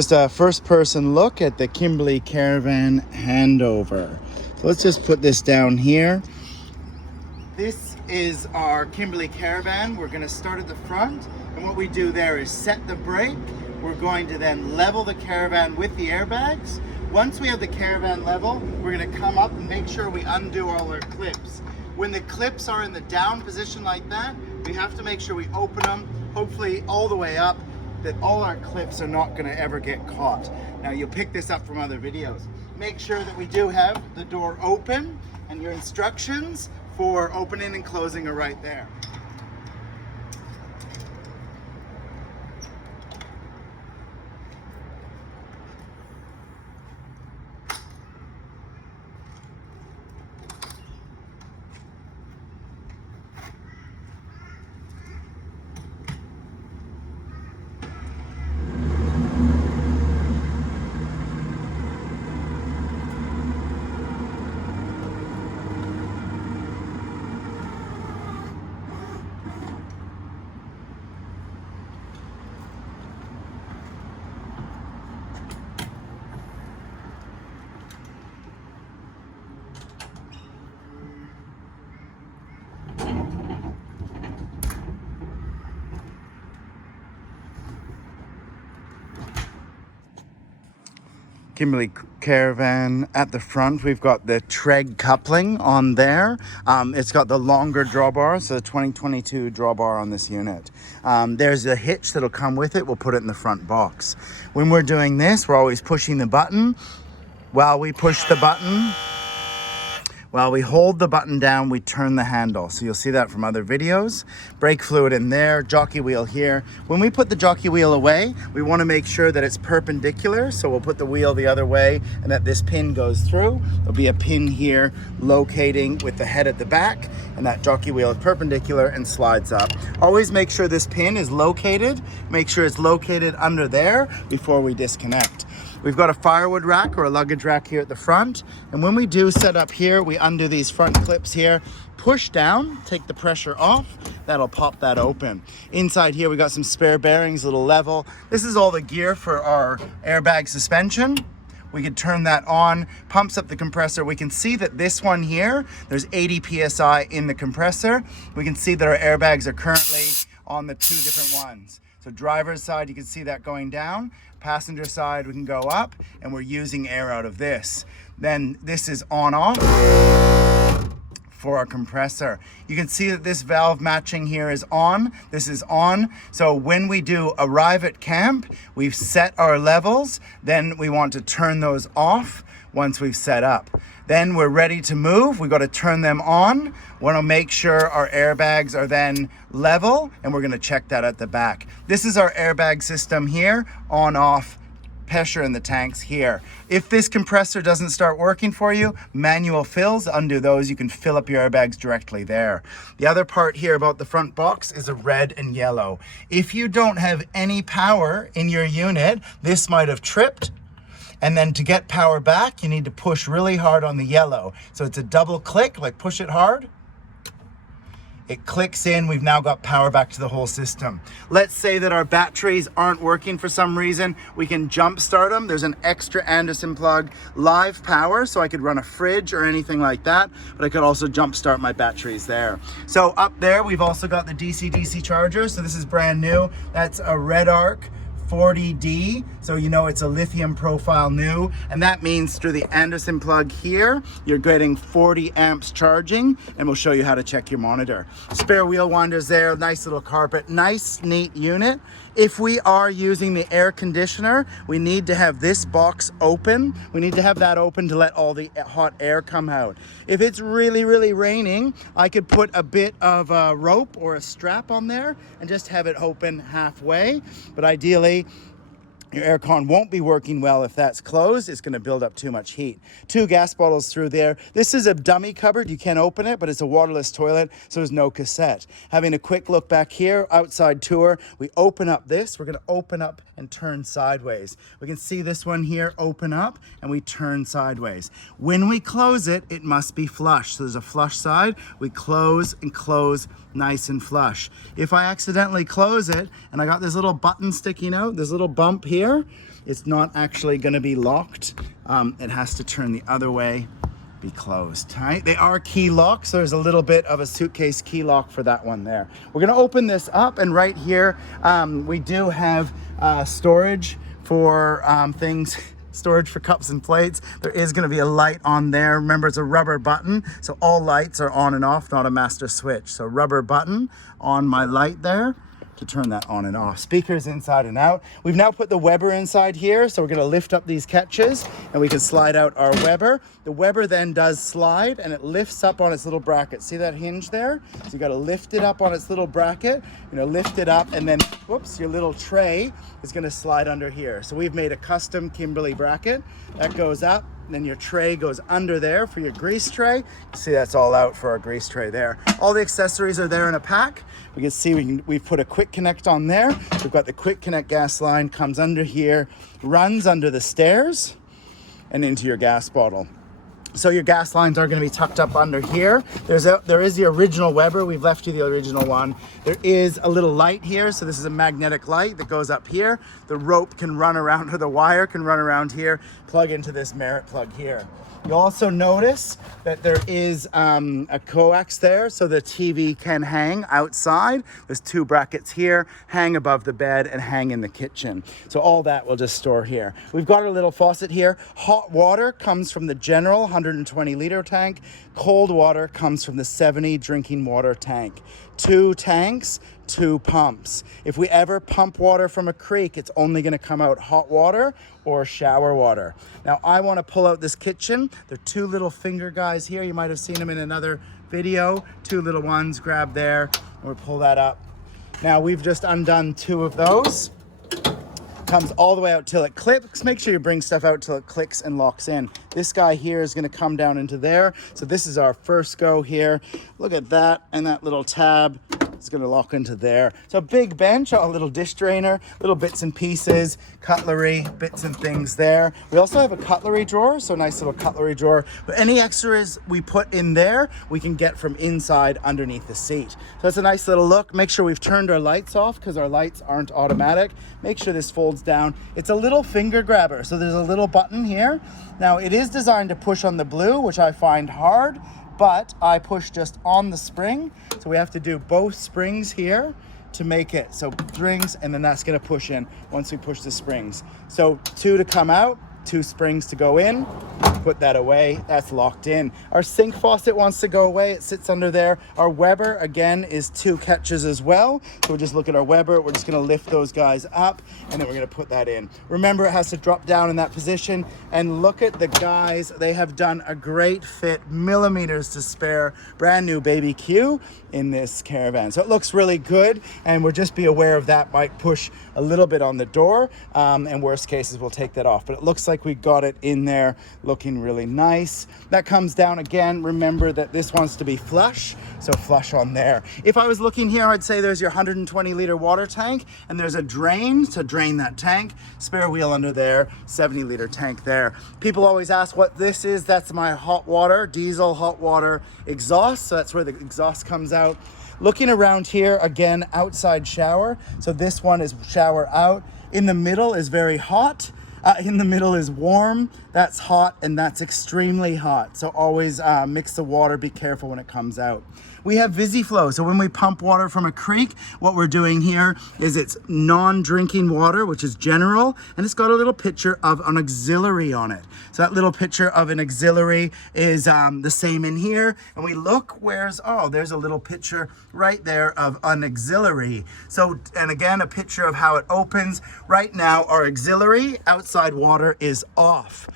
just a first person look at the Kimberley Caravan Handover. So let's just put this down here. This is our Kimberley Caravan. We're going to start at the front, and what we do there is set the brake. We're going to then level the caravan with the airbags. Once we have the caravan level, we're going to come up and make sure we undo all our clips. When the clips are in the down position like that, we have to make sure we open them, hopefully all the way up, that all our clips are not going to ever get caught. Now you'll pick this up from other videos. Make sure that we do have the door open, and your instructions for opening and closing are right there. Kimberley Caravan at the front, we've got the Treg coupling on there. It's got the longer drawbar, so the 2022 drawbar on this unit. There's a hitch that'll come with it. We'll put it in the front box. When we're doing this, we're always pushing the button. While we push the button, while we hold the button down, we turn the handle. So you'll see that from other videos. Brake fluid in there, jockey wheel here. When we put the jockey wheel away, we want to make sure that it's perpendicular. So we'll put the wheel the other way and that this pin goes through. There'll be a pin here locating with the head at the back, and that jockey wheel is perpendicular and slides up. Always make sure this pin is located. Make sure it's located under there before we disconnect. We've got a firewood rack or a luggage rack here at the front. And when we do set up here, we undo these front clips here, push down, take the pressure off, that'll pop that open. Inside here, we got some spare bearings, a little level. This is all the gear for our airbag suspension. We can turn that on, pumps up the compressor. We can see that this one here, there's 80 PSI in the compressor. We can see that our airbags are currently on the two different ones. So driver's side, you can see that going down. Passenger side, we can go up, and we're using air out of this. Then this is on off for our compressor. You can see that this valve matching here is on. This is on. So when we do arrive at camp, we've set our levels. Then we want to turn those off once we've set up. Then we're ready to move. We got to turn them on. Want to make sure our airbags are then level, and we're going to check that at the back. This is our airbag system here, on, off, pressure in the tanks here. If this compressor doesn't start working for you, manual fills, undo those. You can fill up your airbags directly there. The other part here about the front box is a red and yellow. If you don't have any power in your unit, this might have tripped. And then to get power back, you need to push really hard on the yellow. So it's a double click, like push it hard. It clicks in, we've now got power back to the whole system. Let's say that our batteries aren't working for some reason, we can jump start them. There's an extra Anderson plug, live power, so I could run a fridge or anything like that, but I could also jump start my batteries there. So up there, we've also got the DC-DC charger. So this is brand new. That's a Red Arc 40D, so you know it's a lithium profile new, and that means through the Anderson plug here, you're getting 40 amps charging, and we'll show you how to check your monitor. Spare wheel winders there, nice little carpet, nice neat unit. If we are using the air conditioner, we need to have this box open. We need to have that open to let all the hot air come out. If it's really, really raining, I could put a bit of a rope or a strap on there and just have it open halfway, but ideally, your aircon won't be working well if that's closed. It's going to build up too much heat. 2 gas bottles through there. This is a dummy cupboard. You can open it, but it's a waterless toilet, so there's no cassette. Having a quick look back here, outside tour, we open up this. We're going to open up and turn sideways. We can see this one here open up, and we turn sideways. When we close it, it must be flush. So there's a flush side. We close and close nice and flush. If I accidentally close it, and I got this little button sticking out, this little bump here, here, it's not actually going to be locked. It has to turn the other way, be closed, right? They are key locks, so there's a little bit of a suitcase key lock for that one there. We're going to open this up, and right here we do have storage for things. Storage for cups and plates. There is going to be a light on there. Remember, it's a rubber button, so all lights are on and off, not a master switch. So rubber button on my light there to turn that on and off. Speakers inside and out. We've now put the Weber inside here, so we're going to lift up these catches and we can slide out our Weber. The Weber then does slide and it lifts up on its little bracket. See that hinge there? So you got to lift it up on its little bracket, lift it up, and then whoops, your little tray is going to slide under here. So we've made a custom Kimberley bracket that goes up. Then your tray goes under there for your grease tray. See, that's all out for our grease tray there. All the accessories are there in a pack. We can see we've put a quick connect on there. We've got the quick connect gas line, comes under here, runs under the stairs and into your gas bottle. So your gas lines are going to be tucked up under here. There is the original Weber. We've left you the original one. There is a little light here. So this is a magnetic light that goes up here. The rope can run around, or the wire can run around here, plug into this Merit plug here. You'll also notice that there is a coax there, so the TV can hang outside. There's two brackets here, hang above the bed and hang in the kitchen. So all that we'll just store here. We've got a little faucet here. Hot water comes from the general 120 liter tank. Cold water comes from the 70 drinking water tank. 2 tanks, 2 pumps. If we ever pump water from a creek, it's only going to come out hot water or shower water. Now I want to pull out this kitchen. There are 2 little finger guys here. You might have seen them in another video. 2 little ones, grab there, and we'll pull that up. Now we've just undone 2 of those. Comes all the way out till it clicks. Make sure you bring stuff out till it clicks and locks in. This guy here is going to come down into there. So this is our first go here. Look at that, and that little tab is going to lock into there. So big bench, a little dish drainer, little bits and pieces, cutlery, bits and things there. We also have a cutlery drawer, so nice little cutlery drawer. But any extras we put in there, we can get from inside underneath the seat. So that's a nice little look. Make sure we've turned our lights off because our lights aren't automatic. Make sure this folds down. It's a little finger grabber, so there's a little button here. Now it is designed to push on the blue, which I find hard, but I push just on the spring. So we have to do both springs here to make it. So springs, and then that's gonna push in once we push the springs. So 2 to come out, 2 springs to go in. Put that away, that's locked in. Our sink faucet wants to go away, it sits under there. Our Weber, again, is 2 catches as well. So we'll just look at our Weber, we're just gonna lift those guys up, and then we're gonna put that in. Remember, it has to drop down in that position, and look at the guys, they have done a great fit, millimeters to spare, brand new baby Q in this caravan. So it looks really good, and we'll just be aware of that might push a little bit on the door, and worst cases, we'll take that off. But it looks like we got it in there, looking really nice. That comes down again. Remember that this wants to be flush, so flush on there. If I was looking here, I'd say there's your 120 liter water tank, and there's a drain to drain that tank, spare wheel under there, 70 liter tank there. People always ask what this is. That's my hot water, diesel hot water exhaust, so that's where the exhaust comes out. Looking around here, again, outside shower. So this one is shower out. In the middle is very hot. In the middle is warm, that's hot, and that's extremely hot. So always mix the water, be careful when it comes out. We have VisiFlow, so when we pump water from a creek, what we're doing here is it's non-drinking water, which is general, and it's got a little picture of an auxiliary on it. So that little picture of an auxiliary is the same in here, and we look, there's a little picture right there of an auxiliary. So, and again, a picture of how it opens. Right now, our auxiliary outside water is off.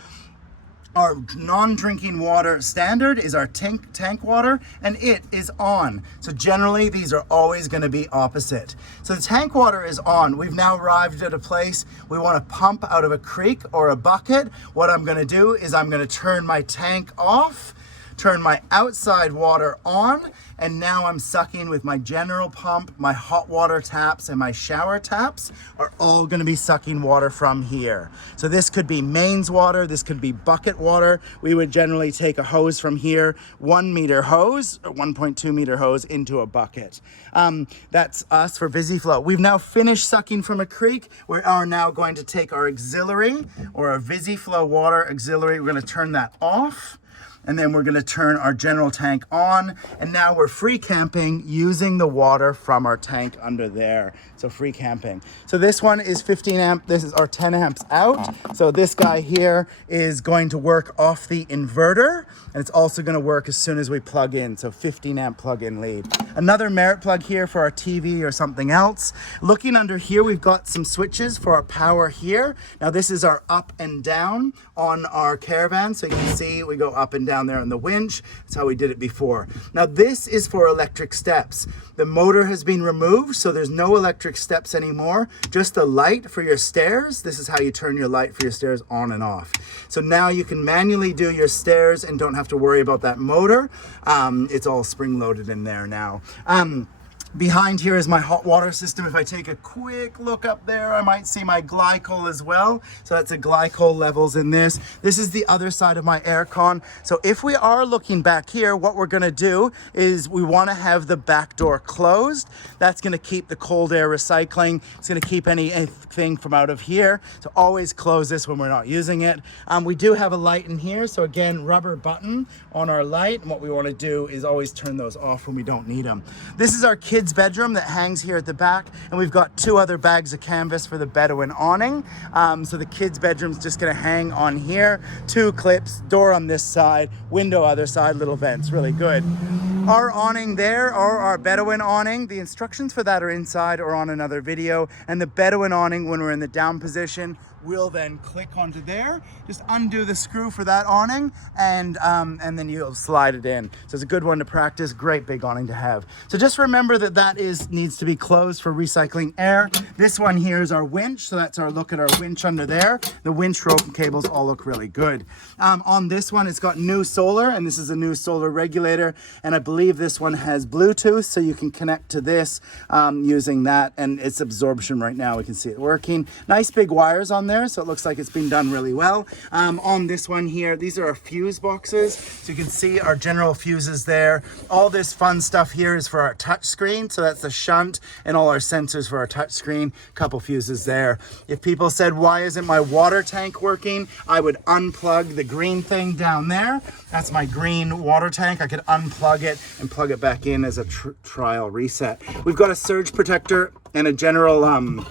Our non-drinking water standard is our tank water, and it is on. So generally, these are always going to be opposite. So the tank water is on. We've now arrived at a place we want to pump out of a creek or a bucket. What I'm going to do is I'm going to turn my tank off, turn my outside water on, and now I'm sucking with my general pump. My hot water taps and my shower taps are all gonna be sucking water from here. So this could be mains water, this could be bucket water. We would generally take a hose from here, 1 meter hose, or 1.2 meter hose into a bucket. That's us for VisiFlow. We've now finished sucking from a creek. We are now going to take our auxiliary or our VisiFlow water auxiliary. We're gonna turn that off. And then we're gonna turn our general tank on. And now we're free camping using the water from our tank under there. So free camping. So this one is 15 amp, this is our 10 amps out. So this guy here is going to work off the inverter, and it's also gonna work as soon as we plug in. So 15 amp plug-in lead. Another merit plug here for our TV or something else. Looking under here, we've got some switches for our power here. Now this is our up and down on our Caravan. So you can see we go up and down there on the winch. That's how we did it before. Now this is for electric steps. The motor has been removed, so there's no electric steps anymore, just a light for your stairs. This is how you turn your light for your stairs on and off. So now you can manually do your stairs and don't have to worry about that motor. It's all spring loaded in there now. Behind here is my hot water system. If I take a quick look up there, I might see my glycol as well. So that's the glycol levels in this. This is the other side of my aircon. So if we are looking back here, what we're gonna do is we wanna have the back door closed. That's gonna keep the cold air recycling. It's gonna keep anything from out of here. So always close this when we're not using it. We do have a light in here. So again, rubber button on our light. And what we wanna do is always turn those off when we don't need them. This is our kids' bedroom that hangs here at the back, and we've got 2 other bags of canvas for the Bedouin awning. So the kids' bedroom's just gonna hang on here. 2 clips, door on this side, window other side, little vents, really good. Our awning there, or our Bedouin awning, the instructions for that are inside or on another video. And the Bedouin awning, when we're in the down position, we'll then click onto there, just undo the screw for that awning, and then you'll slide it in. So it's a good one to practice, great big awning to have. So just remember that needs to be closed for recycling air. This one here is our winch, so that's our look at our winch under there. The winch rope and cables all look really good. On this one, it's got new solar, and this is a new solar regulator, and I believe this one has Bluetooth, so you can connect to this using that, and its absorption right now, we can see it working. Nice big wires on there, so it looks like it's been done really well. On this one here, these are our fuse boxes, so you can see our general fuses there. All this fun stuff here is for our touch screen, so that's the shunt and all our sensors for our touch screen. Couple fuses there. If people said, why isn't my water tank working, I would unplug the green thing down there. That's my green water tank. I could unplug it and plug it back in as a trial reset. We've got a surge protector and a general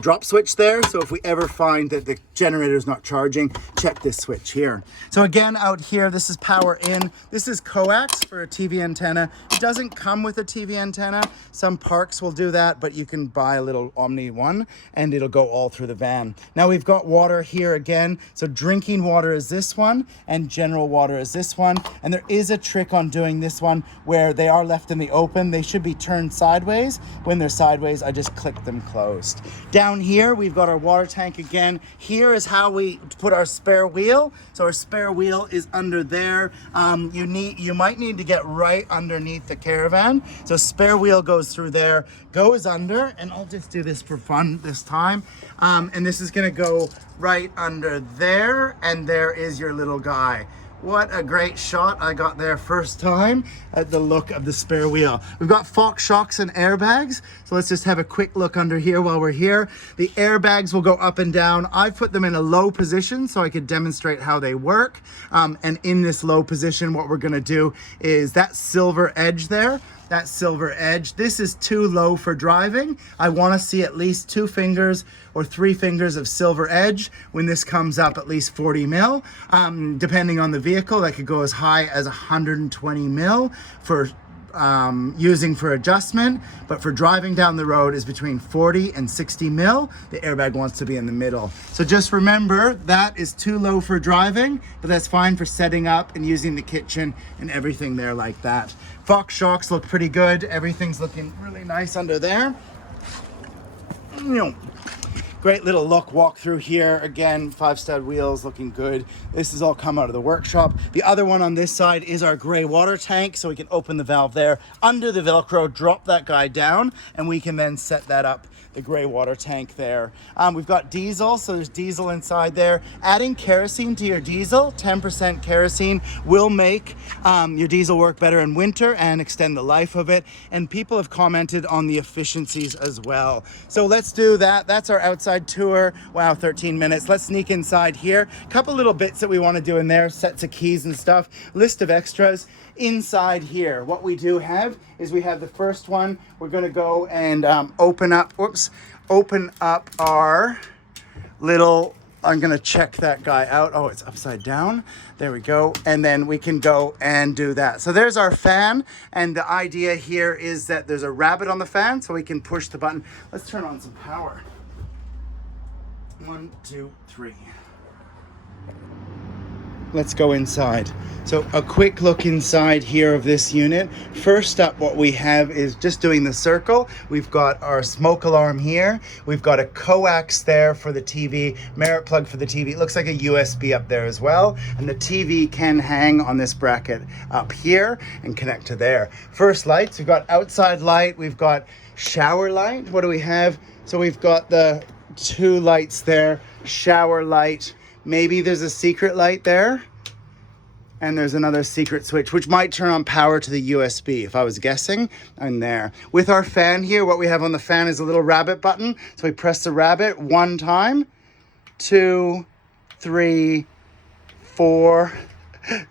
drop switch there. So if we ever find that the generator is not charging, check this switch here. So again, out here, this is power in. This is coax for a TV antenna. It doesn't come with a TV antenna. Some parks will do that, but you can buy a little Omni one and it'll go all through the van. Now we've got water here again. So drinking water is this one and general water is this one. And there is a trick on doing this one where they are left in the open. They should be turned sideways. When they're sideways, I just click them closed. Down here, we've got our water tank again. Here is how we put our spare wheel. So our spare wheel is under there. You might need to get right underneath the Caravan. So spare wheel goes through there, goes under, and I'll just do this for fun this time. And this is gonna go right under there, and there is your little guy. What a great shot I got there first time at the look of the spare wheel. We've got Fox shocks and airbags. So let's just have a quick look under here while we're here. The airbags will go up and down. I've put them in a low position so I could demonstrate how they work. And in this low position, what we're gonna do is that silver edge there, that silver edge. This is too low for driving. I wanna see at least 2 fingers or 3 fingers of silver edge when this comes up at least 40 mil. Depending on the vehicle, that could go as high as 120 mil for using for adjustment, but for driving down the road is between 40 and 60 mil. The airbag wants to be in the middle. So just remember that is too low for driving, but that's fine for setting up and using the kitchen and everything there like that. Fox shocks look pretty good. Everything's looking really nice under there. Great little walk through here. Again, 5-stud wheels looking good. This has all come out of the workshop. The other one on this side is our gray water tank. So we can open the valve there under the Velcro, drop that guy down, and we can then set that up, the gray water tank there. We've got diesel, so there's diesel inside there. Adding kerosene to your diesel, 10% kerosene, will make your diesel work better in winter and extend the life of it. And people have commented on the efficiencies as well. So let's do that. That's our outside tour. Wow, 13 minutes. Let's sneak inside here. Couple little bits that we want to do in there, sets of keys and stuff, list of extras. Inside here, what we do have is we have the first one. We're going to go and open up our little, I'm going to check that guy out. Oh, it's upside down. There we go. And then we can go and do that. So there's our fan. And the idea here is that there's a rabbit on the fan, so we can push the button. Let's turn on some power. 1, 2, 3. Let's go inside. So a quick look inside here of this unit. First up, what we have is just doing the circle. We've got our smoke alarm here. We've got a coax there for the TV, merit plug for the TV. It looks like a USB up there as well. And the TV can hang on this bracket up here and connect to there. First lights, we've got outside light. We've got shower light. What do we have? So we've got the 2 lights there, shower light. Maybe there's a secret light there. And there's another secret switch, which might turn on power to the USB, if I was guessing, and there. With our fan here, what we have on the fan is a little rabbit button. So we press the rabbit 1 time, 2, 3, 4,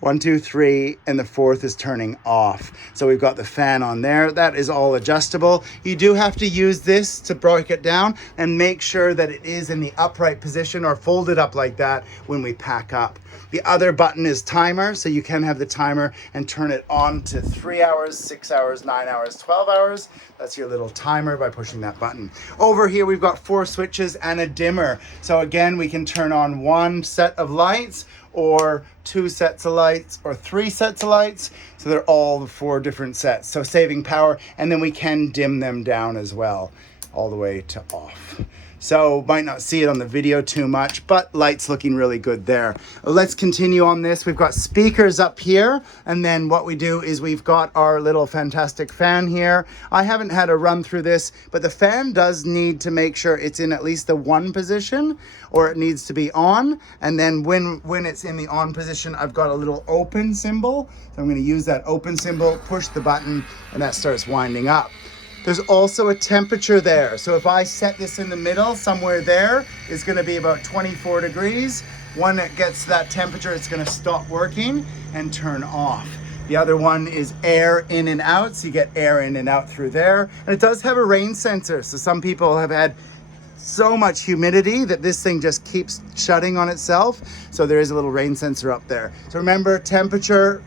1, 2, 3, and the 4th is turning off. So we've got the fan on there. That is all adjustable. You do have to use this to break it down and make sure that it is in the upright position or folded up like that when we pack up. The other button is timer, so you can have the timer and turn it on to 3 hours, 6 hours, 9 hours, 12 hours. That's your little timer by pushing that button. Over here, we've got 4 switches and a dimmer. So again, we can turn on 1 set of lights or 2 sets of lights or 3 sets of lights. So they're all the 4 different sets. So saving power, and then we can dim them down as well, all the way to off. So might not see it on the video too much, but lights looking really good there. Let's continue on this. We've got speakers up here. And then what we do is we've got our little fantastic fan here. I haven't had a run through this, but the fan does need to make sure it's in at least the 1 position, or it needs to be on. And then when it's in the on position, I've got a little open symbol. So I'm going to use that open symbol, push the button, and that starts winding up. There's also a temperature there. So if I set this in the middle, somewhere there is going to be about 24 degrees. When it gets to that temperature, it's going to stop working and turn off. The other one is air in and out. So you get air in and out through there. And it does have a rain sensor. So some people have had so much humidity that this thing just keeps shutting on itself. So there is a little rain sensor up there. So remember, temperature,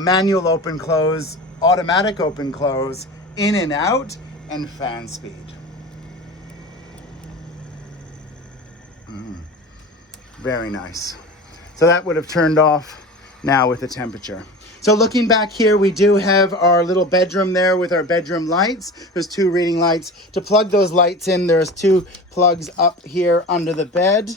manual open close, automatic open close, in and out, and fan speed. Very nice. So that would have turned off now with the temperature. So looking back here, we do have our little bedroom there with our bedroom lights. There's 2 reading lights. To plug those lights in, there's 2 plugs up here under the bed.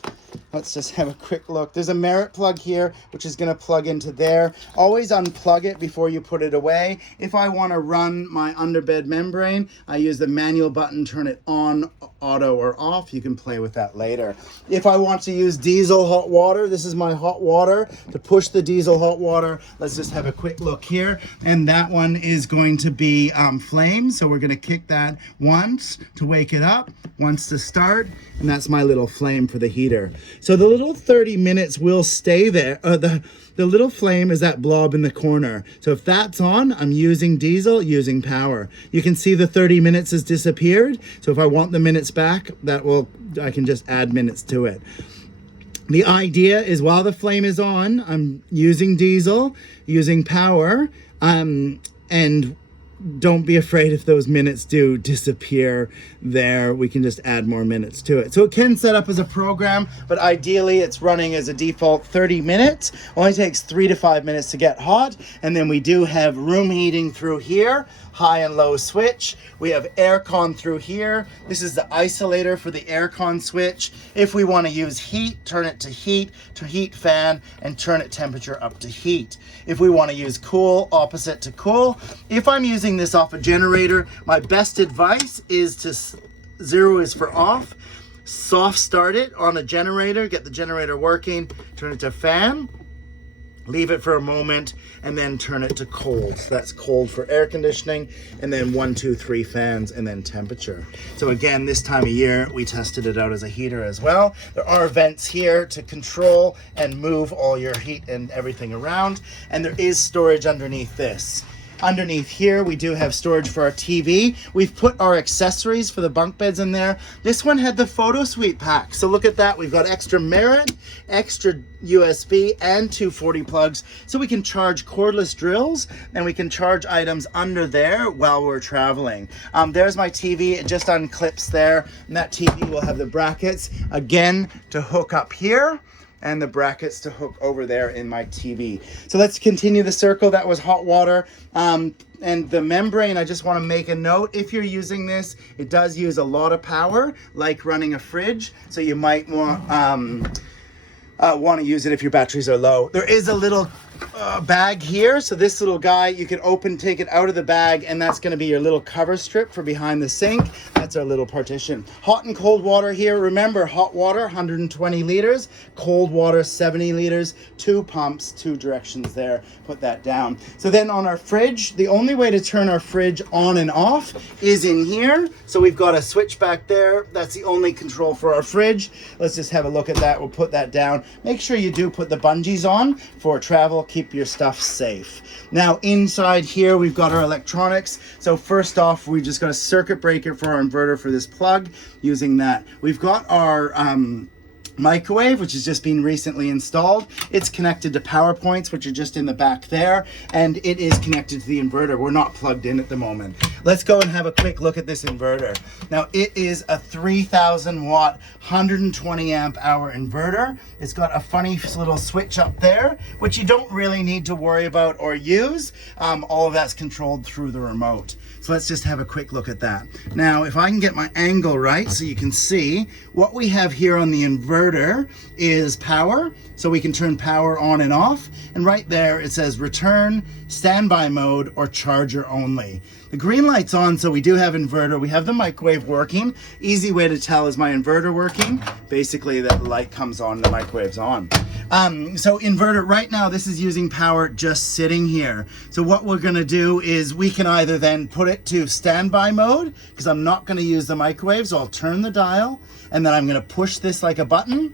Let's just have a quick look. There's a merit plug here, which is going to plug into there. Always unplug it before you put it away. If I want to run my underbed membrane, I use the manual button, turn it on, auto, or off. You can play with that later. If I want to use diesel hot water, this is my hot water. To push the diesel hot water, let's just have a quick look here. And that one is going to be flame. So we're going to kick that once to wake it up, once to start. And that's my little flame for the heater. So the little 30 minutes will stay there. The little flame is that blob in the corner. So if that's on, I'm using diesel, using power. You can see the 30 minutes has disappeared. So if I want the minutes back, I can just add minutes to it. The idea is while the flame is on, I'm using diesel, using power, and don't be afraid if those minutes do disappear there. We can just add more minutes to it. So it can set up as a program, but ideally it's running as a default 30 minutes. Only takes 3 to 5 minutes to get hot. And then we do have room heating through here, high and low switch. We have aircon through here. This is the isolator for the aircon switch. If we want to use heat, turn it to heat fan, and turn it temperature up to heat. If we want to use cool, opposite to cool. If I'm using this off a generator, my best advice is to 0 is for off. Soft start it on a generator, get the generator working, turn it to fan, leave it for a moment, and then turn it to cold. So that's cold for air conditioning, and then 1, 2, 3 fans, and then temperature. So again, this time of year, we tested it out as a heater as well. There are vents here to control and move all your heat and everything around, and there is storage underneath this. Underneath here, we do have storage for our TV. We've put our accessories for the bunk beds in there. This one had the photo suite pack. So look at that. We've got extra Merit, extra USB, and 240 plugs. So we can charge cordless drills, and we can charge items under there while we're traveling. There's my TV. It just unclips there. And that TV will have the brackets, again, to hook up here, and the brackets to hook over there in my TV. So let's continue the circle. That was hot water. And the membrane, I just want to make a note. If you're using this, it does use a lot of power, like running a fridge. So you might want to use it if your batteries are low. There is a little bag here. So this little guy, you can take it out of the bag, and that's going to be your little cover strip for behind the sink. That's our little partition. Hot and cold water here. Remember, hot water, 120 liters. Cold water, 70 liters. 2 pumps, 2 directions there. Put that down. So then on our fridge, the only way to turn our fridge on and off is in here. So we've got a switch back there. That's the only control for our fridge. Let's just have a look at that. We'll put that down. Make sure you do put the bungees on for travel. Keep your stuff safe. Now inside here, we've got our electronics. So first off, we just got a circuit breaker for our inverter for this plug, using that. We've got our microwave, which has just been recently installed. It's connected to power points, which are just in the back there, and it is connected to the inverter. We're not plugged in at the moment. Let's go and have a quick look at this inverter. Now it is a 3000 watt 120 amp hour inverter. It's got a funny little switch up there, which you don't really need to worry about or use. All of that's controlled through the remote. So let's just have a quick look at that. Now, if I can get my angle right so you can see, what we have here on the inverter is power. So we can turn power on and off. And right there, it says return, standby mode, or charger only. The green light's on, so we do have inverter. We have the microwave working. Easy way to tell is my inverter working. Basically, that light comes on, the microwave's on. So inverter, right now, this is using power just sitting here. So what we're gonna do is we can either then put it to standby mode, because I'm not gonna use the microwave, so I'll turn the dial, and then I'm gonna push this like a button.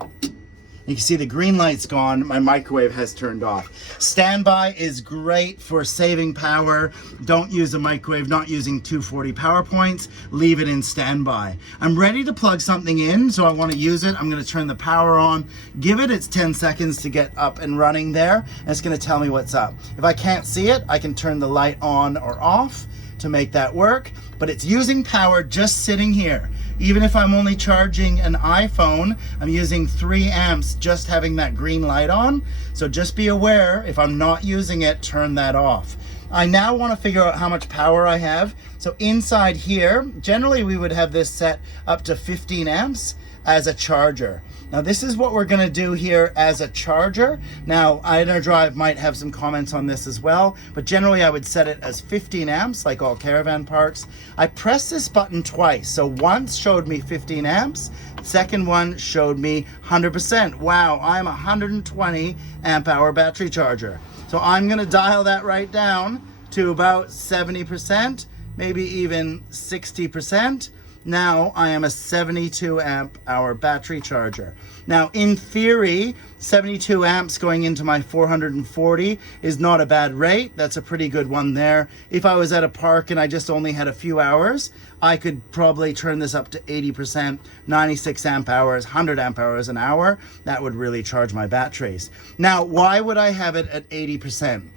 You can see the green light's gone, my microwave has turned off. Standby is great for saving power. Don't use a microwave, not using 240 power points, leave it in standby. I'm ready to plug something in, so I wanna use it. I'm gonna turn the power on, give it its 10 seconds to get up and running there, and it's gonna tell me what's up. If I can't see it, I can turn the light on or off to make that work, but it's using power just sitting here. Even if I'm only charging an iPhone, I'm using 3 amps just having that green light on. So just be aware, if I'm not using it, turn that off. I now want to figure out how much power I have. So inside here, generally we would have this set up to 15 amps as a charger. Now this is what we're gonna do here as a charger. Now iDrive might have some comments on this as well, but generally I would set it as 15 amps like all caravan parks. I pressed this button twice. So once showed me 15 amps, second one showed me 100%. Wow, I'm a 120 amp hour battery charger. So I'm gonna dial that right down to about 70%, maybe even 60%. Now I am a 72 amp hour battery charger. Now in theory, 72 amps going into my 440 is not a bad rate. That's a pretty good one there. If I was at a park and I just only had a few hours, I could probably turn this up to 80%, 96 amp hours, 100 amp hours an hour. That would really charge my batteries. Now, why would I have it at 80%?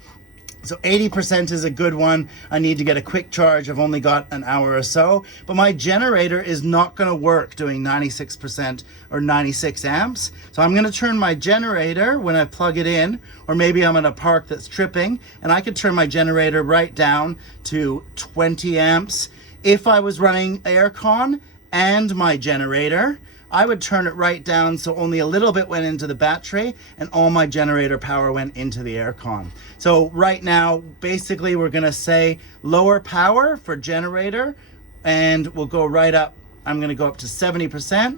So 80% is a good one. I need to get a quick charge. I've only got an hour or so, but my generator is not gonna work doing 96% or 96 amps. So I'm gonna turn my generator when I plug it in, or maybe I'm in a park that's tripping, and I could turn my generator right down to 20 amps. If I was running aircon and my generator, I would turn it right down so only a little bit went into the battery and all my generator power went into the aircon. So right now, basically we're gonna say lower power for generator, and we'll go right up. I'm gonna go up to 70%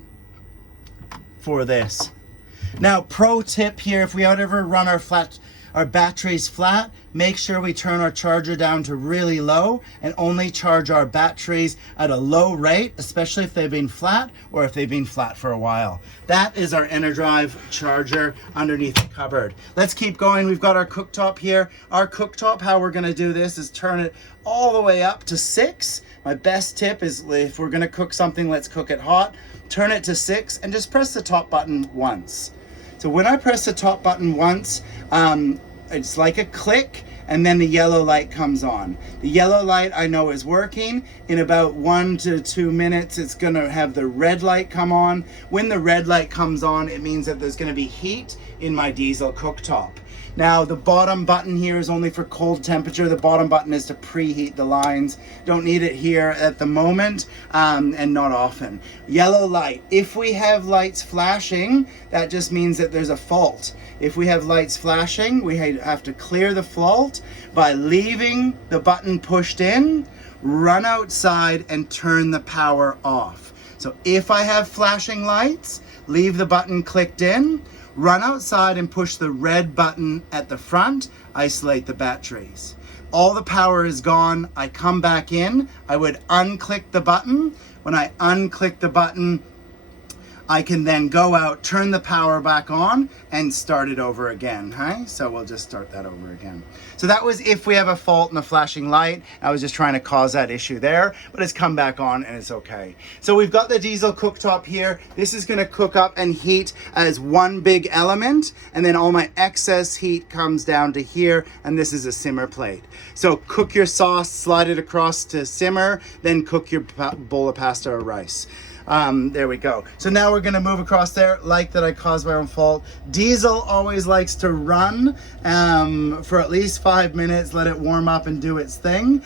for this. Now, pro tip here, if we ever run our batteries flat, make sure we turn our charger down to really low and only charge our batteries at a low rate, especially if they've been flat or if they've been flat for a while. That is our EnerDrive charger underneath the cupboard. Let's keep going. We've got our cooktop here. Our cooktop, how we're gonna do this is turn it all the way up to 6. My best tip is if we're gonna cook something, let's cook it hot. Turn it to 6 and just press the top button once. So when I press the top button once, it's like a click, and then the yellow light comes on. The yellow light I know is working. In about 1 to 2 minutes, it's gonna have the red light come on. When the red light comes on, it means that there's gonna be heat in my diesel cooktop. Now, the bottom button here is only for cold temperature. The bottom button is to preheat the lines. Don't need it here at the moment, and not often. Yellow light. If we have lights flashing, that just means that there's a fault. If we have lights flashing, we have to clear the fault by leaving the button pushed in, run outside, and turn the power off. So if I have flashing lights, leave the button clicked in, run outside and push the red button at the front, isolate the batteries. All the power is gone, I come back in, I would unclick the button. When I unclick the button, I can then go out, turn the power back on, and start it over again, okay? So we'll just start that over again. So that was if we have a fault in the flashing light. I was just trying to cause that issue there, but it's come back on and it's okay. So we've got the diesel cooktop here. This is gonna cook up and heat as one big element, and then all my excess heat comes down to here, and this is a simmer plate. So cook your sauce, slide it across to simmer, then cook your bowl of pasta or rice. There we go. So now we're gonna move across there. Like that I caused my own fault. Diesel always likes to run for at least 5 minutes, let it warm up and do its thing.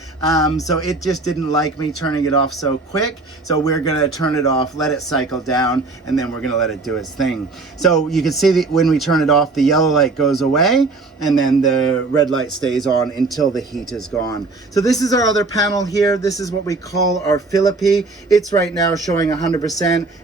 So it just didn't like me turning it off so quick. So we're gonna turn it off, let it cycle down, and then we're gonna let it do its thing. So you can see that when we turn it off, the yellow light goes away, and then the red light stays on until the heat is gone. So this is our other panel here. This is what we call our Philippi. It's right now showing 100%,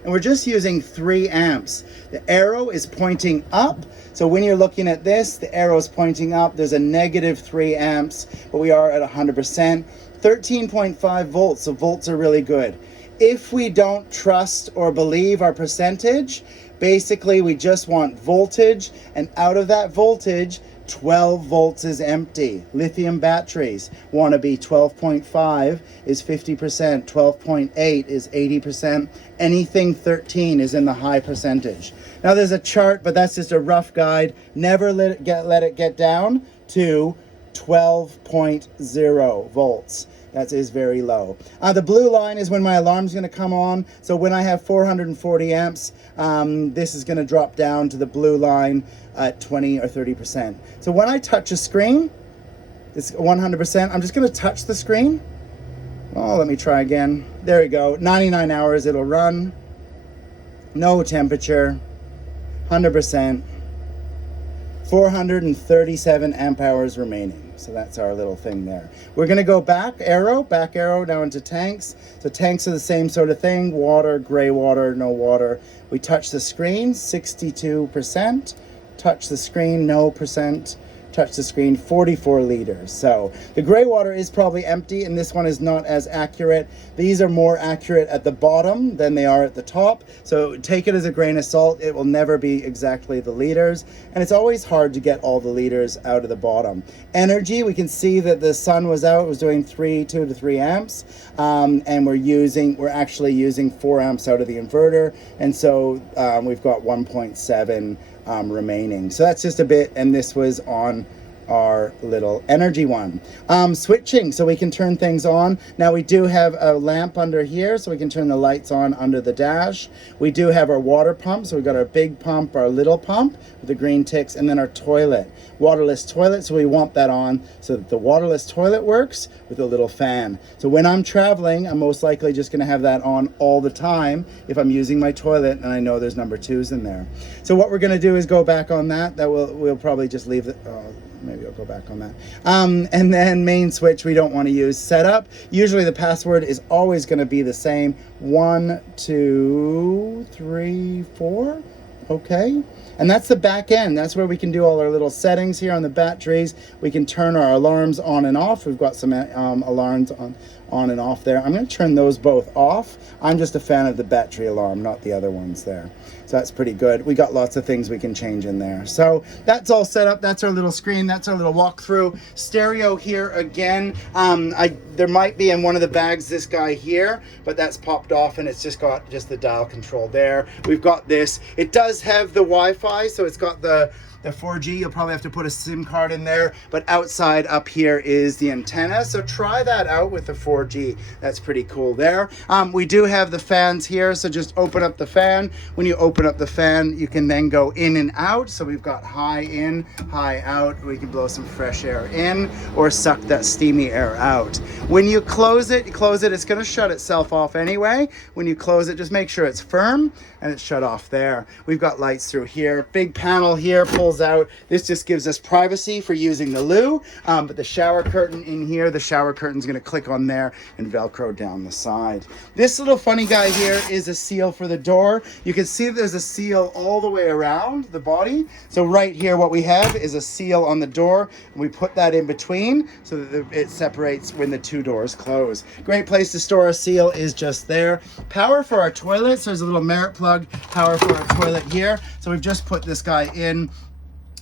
and we're just using 3 amps. The arrow is pointing up, so when you're looking at this, the arrow is pointing up. There's a negative 3 amps, but we are at 100%. 13.5 volts, so volts are really good. If we don't trust or believe our percentage, basically we just want voltage, and out of that voltage, 12 volts is empty. Lithium batteries want to be 12.5 is 50%, 12.8 is 80%. Anything 13 is in the high percentage. Now there's a chart, but that's just a rough guide. Never let it get down to 12.0 volts. That is very low. The blue line is when my alarm's gonna come on. So when I have 440 amps, this is gonna drop down to the blue line at 20 or 30%. So when I touch a screen, it's 100%. I'm just gonna touch the screen. Oh, let me try again. There we go, 99 hours it'll run. No temperature, 100%. 437 amp hours remaining. So that's our little thing there. We're gonna go back arrow now into tanks. So tanks are the same sort of thing, water, gray water, no water. We touch the screen, 62%. Touch the screen, no percent. Touch the screen, 44 liters. So the gray water is probably empty, and this one is not as accurate. These are more accurate at the bottom than they are at the top. So take it as a grain of salt. It will never be exactly the liters, and it's always hard to get all the liters out of the bottom. Energy, we can see that the sun was out, it was doing 2 to 3 amps, and we're actually using 4 amps out of the inverter, and so we've got 1.7 remaining. So that's just a bit, and this was on our little energy one. Switching, so we can turn things on. Now we do have a lamp under here, so we can turn the lights on under the dash. We do have our water pump, so we've got our big pump, our little pump with the green ticks, and then our toilet, waterless toilet, so we want that on so that the waterless toilet works with a little fan. So when I'm traveling, I'm most likely just gonna have that on all the time if I'm using my toilet and I know there's number 2s in there. So what we're gonna do is go back on that. We'll probably just leave it. Maybe I'll go back on that. And then main switch, we don't want to use setup. Usually the password is always going to be the same. 1, 2, 3, 4. Okay. And that's the back end. That's where we can do all our little settings here on the batteries. We can turn our alarms on and off. We've got some alarms on and off there. I'm going to turn those both off. I'm just a fan of the battery alarm, not the other ones there. So that's pretty good. We got lots of things we can change in there. So that's all set up. That's our little screen. That's our little walkthrough. Stereo here again. There might be in one of the bags this guy here, but that's popped off and it's just got just the dial control there. We've got this. It does have the Wi-Fi, so it's got the 4G. You'll probably have to put a SIM card in there, but outside up here is the antenna. So try that out with the 4G. That's pretty cool there. We do have the fans here, so just open up the fan. When you open up the fan, you can then go in and out. So we've got high in, high out. We can blow some fresh air in or suck that steamy air out. When you close it, it's going to shut itself off anyway. When you close it, just make sure it's firm and it's shut off there. We've got lights through here. Big panel here pulls out. This just gives us privacy for using the loo, but the shower curtain in here, the shower curtain's going to click on there and Velcro down the side. This little funny guy here is a seal for the door. You can see there's a seal all the way around the body. So right here what we have is a seal on the door, and we put that in between so that it separates when the 2 doors close. Great place to store a seal is just there. Power for our toilets. There's a little merit plug power for our toilet here. So we've just put this guy in.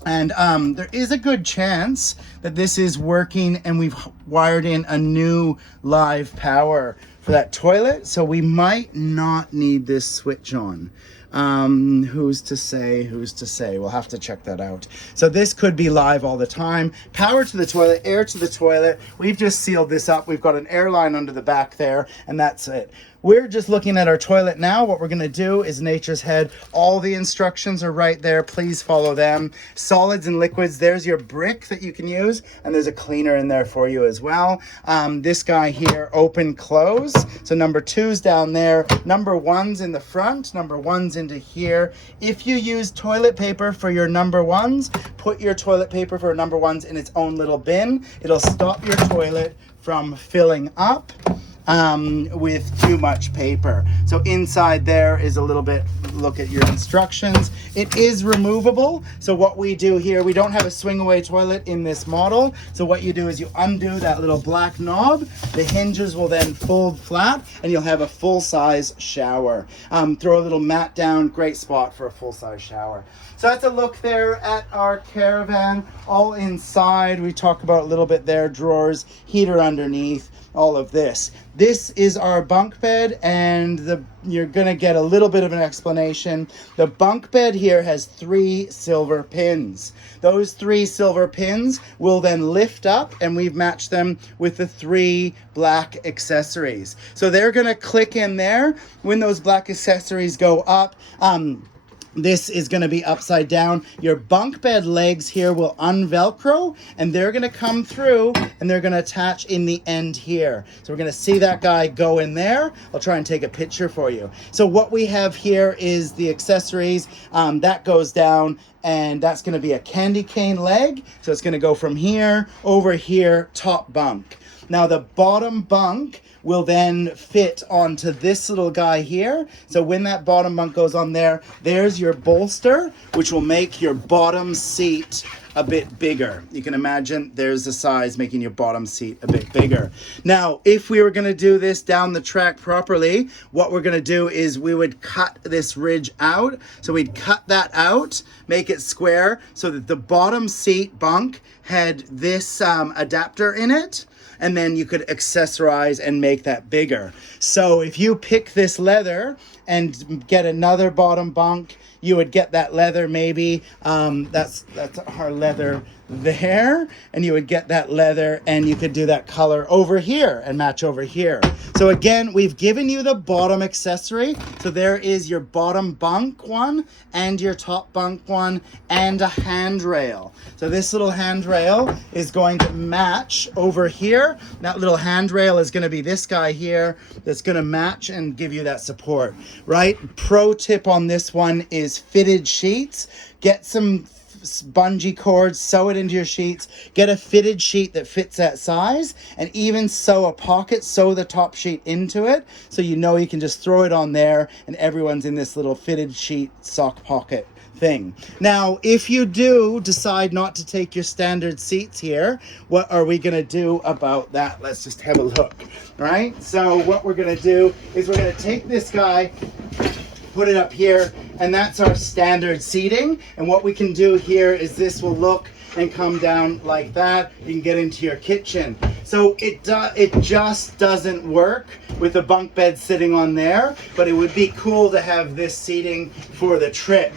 And there is a good chance that this is working and we've wired in a new live power for that toilet. So we might not need this switch on. Who's to say? We'll have to check that out. So this could be live all the time. Power to the toilet, air to the toilet. We've just sealed this up. We've got an air line under the back there, and that's it. We're just looking at our toilet now. What we're gonna do is Nature's Head. All the instructions are right there. Please follow them. Solids and liquids, there's your brick that you can use, and there's a cleaner in there for you as well. This guy here, open, close. So number 2's down there. Number 1's in the front. Number 1's into here. If you use toilet paper for your number 1's, put your toilet paper for number 1's in its own little bin. It'll stop your toilet from filling up with too much paper. So inside there is a little bit, look at your instructions. It is removable. So what we do here, we don't have a swing away toilet in this model. So what you do is you undo that little black knob. The hinges will then fold flat and you'll have a full size shower. Throw a little mat down, great spot for a full size shower. So that's a look there at our caravan, all inside. We talk about a little bit there, drawers, heater underneath, all of this. This is our bunk bed, and you're gonna get a little bit of an explanation. The bunk bed here has 3 silver pins. Those 3 silver pins will then lift up, and we've matched them with the 3 black accessories. So they're gonna click in there. When those black accessories go up, this is going to be upside down. Your bunk bed legs here will unvelcro, and they're going to come through and they're going to attach in the end here. So we're going to see that guy go in there. I'll try and take a picture for you. So what we have here is the accessories. That goes down, and that's going to be a candy cane leg. So it's going to go from here over here, top bunk. Now the bottom bunk will then fit onto this little guy here. So when that bottom bunk goes on there, there's your bolster, which will make your bottom seat a bit bigger. You can imagine there's the size making your bottom seat a bit bigger. Now, if we were gonna do this down the track properly, what we're gonna do is we would cut this ridge out. So we'd cut that out, make it square so that the bottom seat bunk had this adapter in it, and then you could accessorize and make that bigger. So if you pick this leather and get another bottom bunk, you would get that leather maybe. That's our leather there, and you would get that leather, and you could do that color over here and match over here. So again, we've given you the bottom accessory. So there is your bottom bunk one and your top bunk one and a handrail. So this little handrail is going to match over here. That little handrail is going to be this guy here that's going to match and give you that support, right? Pro tip on this one is fitted sheets. Get some bungee cords, sew it into your sheets, get a fitted sheet that fits that size, and even sew a pocket, sew the top sheet into it, so you know you can just throw it on there and everyone's in this little fitted sheet sock pocket thing. Now, if you do decide not to take your standard seats here, what are we going to do about that? Let's just have a look, right? So what we're going to do is we're going to take this guy, put it up here, and that's our standard seating. And what we can do here is this will look and come down like that. You can get into your kitchen. So it just doesn't work with a bunk bed sitting on there, but it would be cool to have this seating for the trip.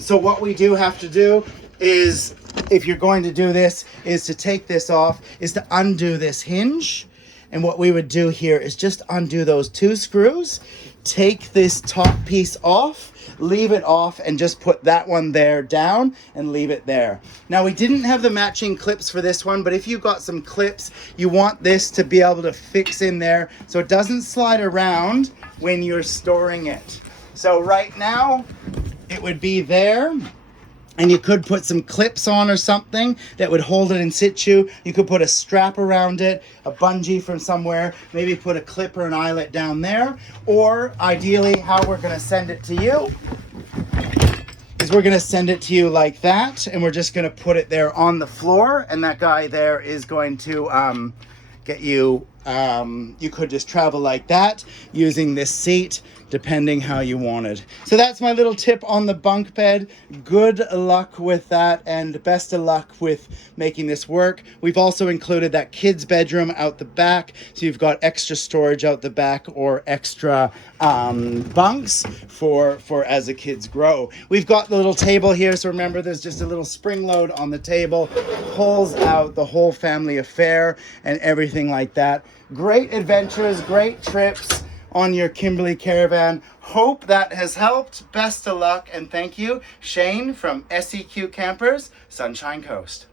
So what we do have to do is, if you're going to do this, is to take this off, is to undo this hinge. And what we would do here is just undo those 2 screws, take this top piece off, leave it off, and just put that one there down and leave it there. Now, we didn't have the matching clips for this one, but if you've got some clips, you want this to be able to fix in there so it doesn't slide around when you're storing it. So right now, it would be there. And you could put some clips on or something that would hold it in situ. You could put a strap around it, a bungee from somewhere, maybe put a clip or an eyelet down there. Or ideally, how we're going to send it to you is we're going to send it to you like that. And we're just going to put it there on the floor. And that guy there is going to get you, you could just travel like that using this seat, depending how you wanted. So that's my little tip on the bunk bed. Good luck with that, and best of luck with making this work. We've also included that kids bedroom out the back, so you've got extra storage out the back or extra bunks for as the kids grow. We've got the little table here, so remember there's just a little spring load on the table, pulls out the whole family affair and everything like that. Great adventures, great trips on your Kimberley Caravan. Hope that has helped. Best of luck, and thank you, Shane from SEQ Campers, Sunshine Coast.